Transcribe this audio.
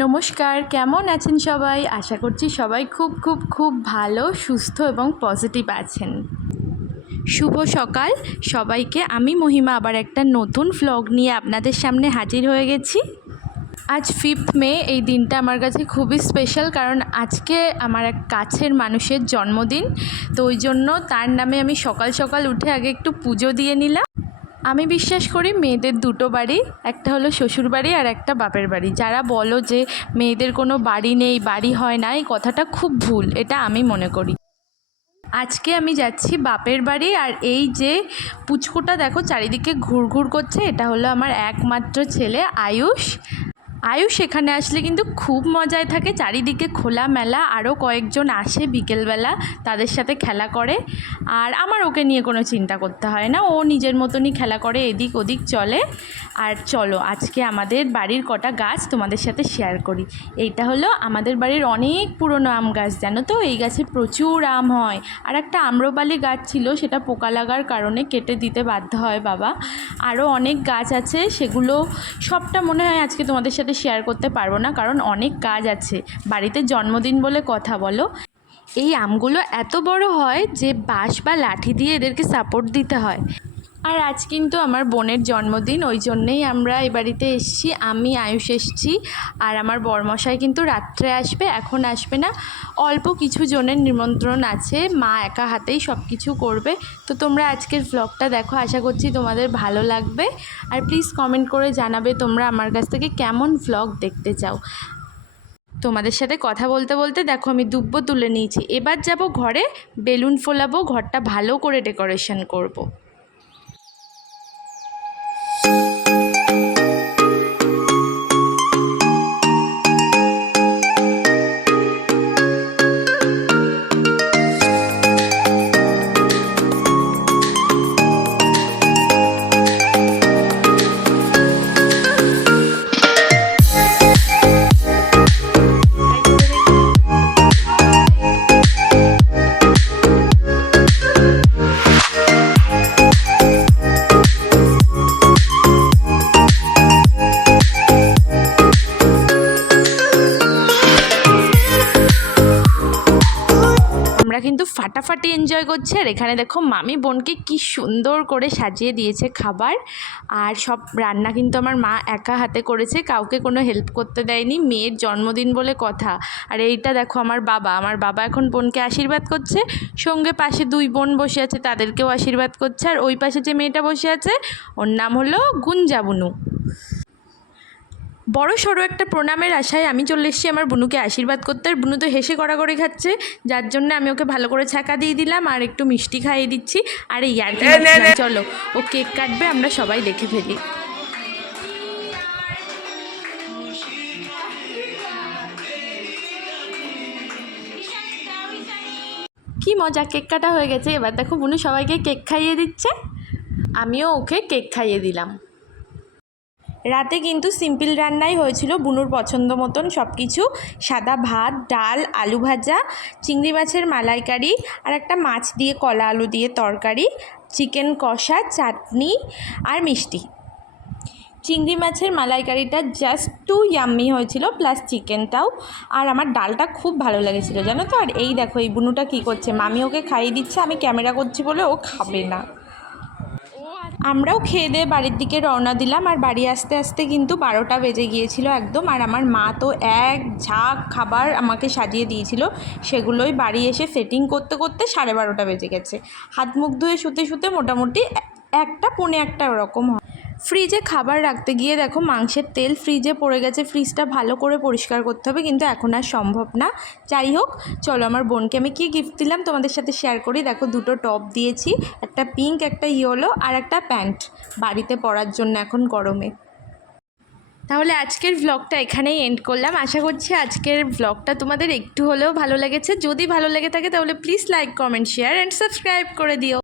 নমস্কার, কেমন আছেন সবাই? আশা করছি সবাই খুব খুব খুব ভালো, সুস্থ এবং পজিটিভ আছেন। শুভ সকাল সবাইকে। আমি মহিমা আবার একটা নতুন ভ্লগ নিয়ে আপনাদের সামনে হাজির হয়ে গেছি। আজ 5th মে। এই দিনটা আমার কাছে খুবই স্পেশাল, কারণ আজকে আমার এক কাছের মানুষের জন্মদিন। তো ওই জন্য তার নামে আমি সকাল সকাল উঠে আগে একটু পুজো দিয়ে নিলাম। আমি বিশ্বাস করি মেয়েদের দুটো বাড়ি, একটা হলো শ্বশুর বাড়ি আর একটা বাপের বাড়ি। যারা বলো যে মেয়েদের কোনো বাড়ি নেই, বাড়ি হয় না, এই কথাটা খুব ভুল, এটা আমি মনে করি। আজকে আমি যাচ্ছি বাপের বাড়ি, আর এই যে পুচকুটা দেখো চারিদিকে ঘুরঘুর করছে, এটা হলো আমার একমাত্র ছেলে আয়ুষ। আয়ুষ এখানে আসলে কিন্তু খুব মজায় থাকে। চারিদিকে খোলা মেলা, আরও কয়েকজন আসে বিকেলবেলা, তাদের সাথে খেলা করে। আর আমার ওকে নিয়ে কোনো চিন্তা করতে হয় না, ও নিজের মতনই খেলা করে, এদিক ওদিক চলে। আর চলো আজকে আমাদের বাড়ির কটা গাছ তোমাদের সাথে শেয়ার করি। এইটা হলো আমাদের বাড়ির অনেক পুরনো আম গাছ, জানো তো, এই গাছে প্রচুর আম হয়। আর একটা আম্রপালি গাছ ছিল, সেটা পোকা লাগার কারণে কেটে দিতে বাধ্য হয় বাবা। আরও অনেক গাছ আছে, সেগুলো সবটা মনে হয় আজকে তোমাদের সাথে শেয়ার করতে পারবো না, কারণ অনেক কাজ আছে। বাড়িতে জন্মদিন বলে কথা, বলো। এই আমগুলো এত বড় হয় যে বাঁশ বা লাঠি দিয়ে এদেরকে সাপোর্ট দিতে হয়। আর আজ কিন্তু আমার বোনের জন্মদিন, ওই জন্যেই আমরা এই বাড়িতে এসেছি। আমি আয়ুষ এসেছি, আর আমার বরমশাই কিন্তু রাত্রে আসবে, এখন আসবে না। অল্প কিছু জনের নিমন্ত্রণ আছে, মা একা হাতেই সব কিছু করবে। তো তোমরা আজকের ভ্লগটা দেখো, আশা করছি তোমাদের ভালো লাগবে। আর প্লিজ কমেন্ট করে জানাবে তোমরা আমার কাছ থেকে কেমন ভ্লগ দেখতে চাও। তোমাদের সাথে কথা বলতে বলতে দেখো আমি দুব্বো তুলে নিয়েছি। এবার যাব ঘরে, বেলুন ফোলাবো, ঘরটা ভালো করে ডেকোরেশন করব। আমরা কিন্তু ফাটাফাটি এনজয় করছি। আর এখানে দেখো মামি বোনকে কি সুন্দর করে সাজিয়ে দিয়েছে খাবার। আর সব রান্না কিন্তু আমার মা একা হাতে করেছে, কাউকে কোনো হেল্প করতে দেয়নি, মেয়ের জন্মদিন বলে কথা। আর এইটা দেখো আমার বাবা এখন বোনকে আশীর্বাদ করছে, সঙ্গে পাশে দুই বোন বসে আছে, তাদেরকেও আশীর্বাদ করছে। আর ওই পাশে যে মেয়েটা বসে আছে, ওর নাম হলো গুঞ্জাবুনু। বড় সড়ো একটা প্রণামের আশায় আমি চলে এসেছি আমার বুনুকে আশীর্বাদ করতে। আর বুনু তো হেসে গড়াগড়ি খাচ্ছে, যার জন্য আমি ওকে ভালো করে ছ্যাঁকা দিয়ে দিলাম আর একটু মিষ্টি খাইয়ে দিচ্ছি। আর এই আর কি, চলো ও কেক কাটবে, আমরা সবাই দেখে ফেলি। কি মজা, কেক কাটা হয়ে গেছে। এবার দেখো বুনু সবাইকে কেক খাইয়ে দিচ্ছে, আমিও ওকে কেক খাইয়ে দিলাম। রাতে কিন্তু সিম্পল রান্নাই হয়েছিল, বুনুর পছন্দ মতন সব কিছু। সাদা ভাত, ডাল, আলু ভাজা, চিংড়ি মাছের মালাইকারি, আর একটা মাছ দিয়ে কলা আলু দিয়ে তরকারি, চিকেন কষা, চাটনি আর মিষ্টি। চিংড়ি মাছের মালাইকারিটা জাস্ট টু ইয়াম্মি হয়েছিল, প্লাস চিকেনটাও। আর আমার ডালটা খুব ভালো লেগেছিলো, জানো তো। আর এই দেখো এই বুনুটা কী করছে, মামি ওকে খাইয়ে দিচ্ছে, আমি ক্যামেরা করছি বলে ও খাবে না। আমরাও খেয়ে দিয়ে বাড়ির দিকে রওনা দিলাম। আর বাড়ি আসতে আসতে কিন্তু 12টা বেজে গিয়েছিল একদম। আর আমার মা তো এক ঝাঁক খাবার আমাকে সাজিয়ে দিয়েছিল, সেগুলোই বাড়ি এসে সেটিং করতে করতে 12:30 বেজে গেছে। হাত মুখ ধুয়ে শুতে শুতে মোটামুটি 1টা পৌনে 1টা ওরকম হয়। ফ্রিজে খাবার রাখতে গিয়ে দেখো মাংসের তেল ফ্রিজে পড়ে গেছে, ফ্রিজটা ভালো করে পরিষ্কার করতে হবে, কিন্তু এখন আর সম্ভব না। যাই হোক, চলো আমার বোনকে আমি কি গিফট দিলাম তোমাদের সাথে শেয়ার করি। দেখো দুটো টপ দিয়েছি, একটা পিঙ্ক, একটা ইয়েলো, আর একটা প্যান্ট বাড়িতে পরার জন্য এখন গরমে। তাহলে আজকের ভ্লগটা এখানেই এন্ড করলাম। আশা করছি আজকের ভ্লগটা তোমাদের একটু হলেও ভালো লেগেছে। যদি ভালো লেগে থাকে তাহলে please like, comment, share and subscribe করে দিও।